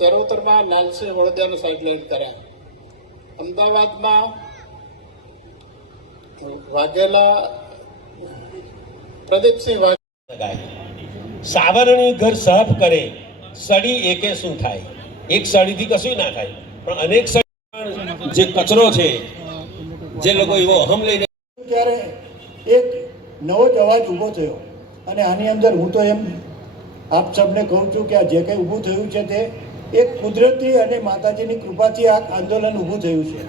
ચરોતરમાં Lalsinh વડોદરાને sideline કર્યા. અમદાવાદમાં વાઘેલા, પ્રદીપસિંહ વાઘેલા સાવરણી ઘર સાફ કરે, સડી એકે શું થાય? એક સડીથી કશું ના થાય. પણ અનેક સડી જે કચરો છે, જે લોકો એવો અહમ લઈને ત્યારે એક નવો જ અવાજ ઊભો થયો. અને આની અંદર હું તો એમ આપ સબને કહું છું કે આ જે કંઈ ઊભું થયું છે તે એક કુદરતી અને માતાજીની કૃપાથી આ આંદોલન ઊભું થયું છે.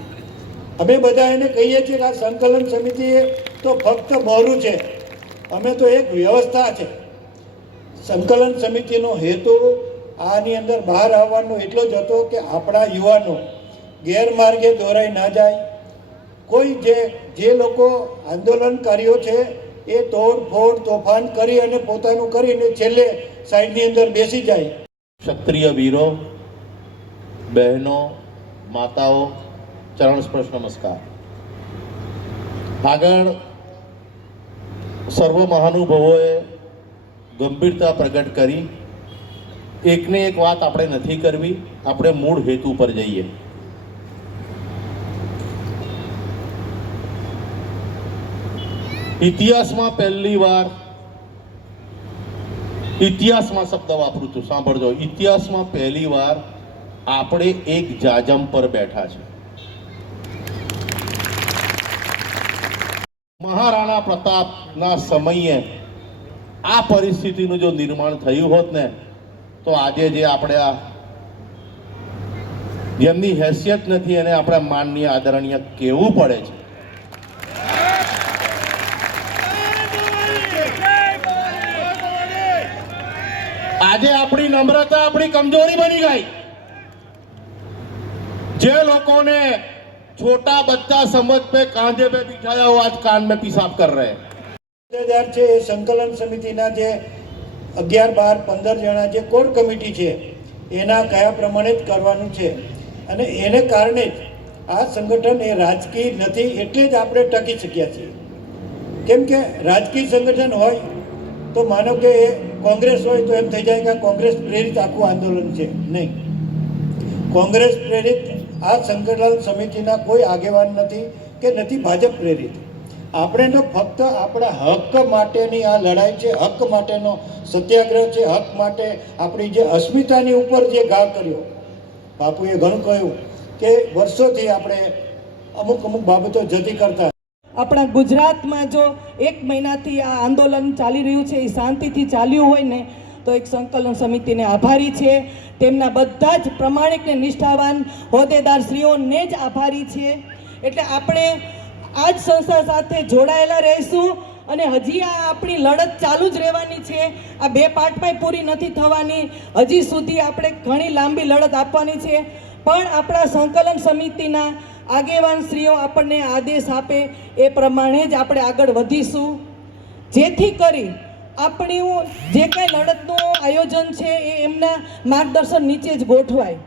અમે બધા એને કહીએ છીએ કે આ સંકલન સમિતિ તો ફક્ત મોરું છે. અમે તો એક વ્યવસ્થા છે. સંકલન સમિતિનો હેતુ આની અંદર બહાર આવવાનો એટલો જ હતો કે આપણા યુવાનો ગેરમાર્ગે દોરાઈ ના જાય. કોઈ જે જે લોકો આંદોલનકારીઓ છે એ તોડફોડ, તોફાન કરી અને પોતાનું કરીને છેલ્લે સાઈડની અંદર બેસી જાય. ક્ષત્રિય વીરો બહેનો, માતાઓ, ચરણ સ્પર્શ, નમસ્કાર. આગળ સર્વ મહાનુભવોએ ગંભીરતા પ્રગટ કરી. એકને એક વાત આપણે નથી કરવી, આપણે મૂળ હેતુ પર જઈએ. ઇતિહાસમાં પહેલી વાર, ઇતિહાસમાં શબ્દ વાપરું છું, સાંભળજો. ઇતિહાસમાં પહેલી વાર આપણે એક જાજમ પર બેઠા છે. મહારાણા પ્રતાપના સમયે આ પરિસ્થિતિનું જો નિર્માણ થયું હોત ને, તો આજે જે આપણે આ જેમની હેસિયત નથી, એને આપણે માનનીય આદરણીય કેવું પડે છે. આજે આપણી નમ્રતા આપણી કમજોરી બની ગઈ. જે લોકોને छोटा बच्चा समझ पे कांधे पे बिठाया हुआ आज कान में पेशाब कर रहे हैं હોદ્દેદાર છે એ સંકલન સમિતિના જે અગિયાર બાર પંદર જણા જે કોર કમિટી છે એના કયા પ્રમાણે જ કરવાનું છે અને એને કારણે જ આ સંગઠન એ રાજકીય નથી એટલે જ આપણે ટકી શક્યા છીએ કેમ કે રાજકીય સંગઠન હોય તો માનો કે એ કોંગ્રેસ હોય તો એમ થઈ જાય કે આ કોંગ્રેસ પ્રેરિત આખું આંદોલન છે નહીં કોંગ્રેસ પ્રેરિત આ સંકલન સમિતિના કોઈ આગેવાન નથી કે નથી ભાજપ પ્રેરિત. આપણે તો ફક્ત આપણા હક માટેની આ લડાઈ છે, હક માટેનો સત્યાગ્રહ છે, હક માટે આપણી જે અસ્મિતાની ઉપર જે ઘા કર્યો. બાપુએ ઘણું કહ્યું કે વર્ષોથી આપણે અમુક અમુક બાબતો જતી કરતા આપણા ગુજરાતમાં જો એક મહિનાથી આ આંદોલન ચાલી રહ્યું છે, એ શાંતિથી ચાલ્યું હોય ને તો એક સંકલન સમિતિને આભારી છે. તેમના બધા જ પ્રમાણિક ને નિષ્ઠાવાન હોદ્દેદારશ્રીઓને જ આભારી છે. એટલે આપણે આ જ સંસ્થા સાથે જોડાયેલા રહીશું અને હજી આ આપણી લડત ચાલુ જ રહેવાની છે. આ બે પાર્ટમાંય પૂરી નથી થવાની. હજી સુધી આપણે ઘણી લાંબી લડત આપવાની છે. પણ આપણા સંકલન સમિતિના આગેવાન શ્રીઓ આપણને આદેશ આપે એ પ્રમાણે જ આપણે આગળ વધીશું. જેથી કરી આપણી જે કાંઈ લડતનું આયોજન છે એ એમના માર્ગદર્શન નીચે જ ગોઠવાય.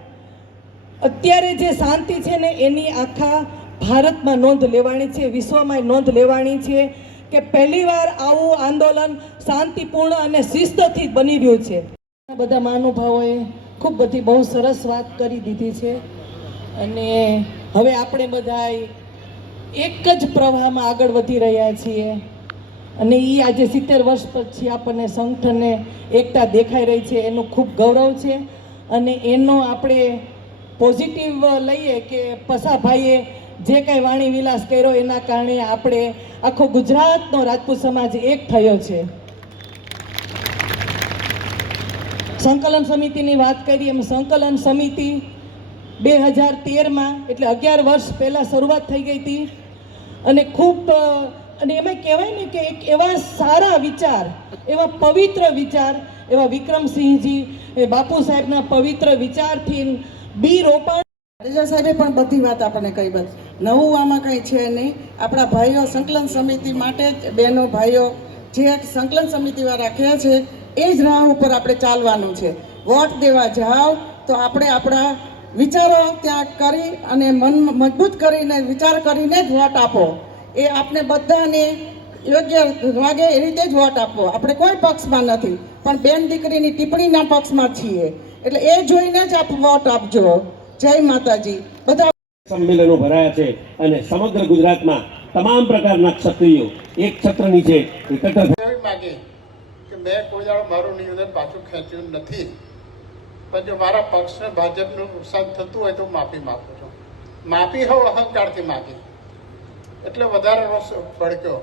અત્યારે જે શાંતિ છે ને એની આખા ભારતમાં નોંધ લેવાની છે, વિશ્વમાં નોંધ લેવાની છે કે પહેલીવાર આવું આંદોલન શાંતિપૂર્ણ અને શિસ્તથી બની રહ્યું છે. બધા મહાનુભાવોએ ખૂબ બધી બહુ સરસ વાત કરી દીધી છે અને હવે આપણે બધા એક જ પ્રવાહમાં આગળ વધી રહ્યા છીએ. અને એ આજે સિત્તેર વર્ષ પછી આપણને સંગઠનને એકતા દેખાઈ રહી છે, એનું ખૂબ ગૌરવ છે. અને એનો આપણે પોઝિટિવ લઈએ કે પસાભાઈએ જે કાંઈ વાણી વિલાસ કર્યો એના કારણે આપણે આખો ગુજરાતનો રાજપૂત સમાજ એક થયો છે. સંકલન સમિતિની વાત કરીએ એમ સંકલન સમિતિ બે હજાર તેરમાં એટલે અગિયાર વર્ષ પહેલાં શરૂઆત થઈ ગઈ હતી. અને ખૂબ અને એમાં કહેવાય ને કે એક એવા સારા વિચાર, એવા પવિત્ર વિચાર, એવા વિક્રમસિંહજી, એ બાપુ સાહેબના પવિત્ર વિચારથી બી રોપાણ જાડેજા સાહેબે પણ બધી વાત આપણને કહી બસ. નવું આમાં કંઈ છે નહીં. આપણા ભાઈઓ સંકલન સમિતિ માટે જ, બહેનો, ભાઈઓ જે સંકલન સમિતિમાં રાખ્યા છે, એ જ રાહ ઉપર આપણે ચાલવાનું છે. વોટ દેવા જાઓ તો આપણે આપણા વિચારો ત્યાગ કરી અને મન મજબૂત કરીને, વિચાર કરીને જ વોટ આપો. એ આપણે બધાને યોગ્ય વાગે એ રીતે જ વોટ આપવો આપણે કોઈ પક્ષમાં નથી. પણ બેન દીકરીની ટિપ્પણીના પક્ષમાં છીએ. એટલે એ જોઈને જ આપ વોટ આપજો. જય માતાજી. બધા સંમેલનો ભરાયા છે અને સમગ્ર ગુજરાતમાં તમામ પ્રકારના ક્ષત્રિયો એક છત્ર નીચે એકત્ર માગી કે મેં કોઈ દાડો મારું નિવેદન પાછું ખેંચ્યું નથી. પણ જો મારા પક્ષને ભાજપનું નુકસાન થતું હોય તો માફી માગું છું. માફી હોવ અહંકારથી માગી. એટલે વધારે રોષ ભડક્યો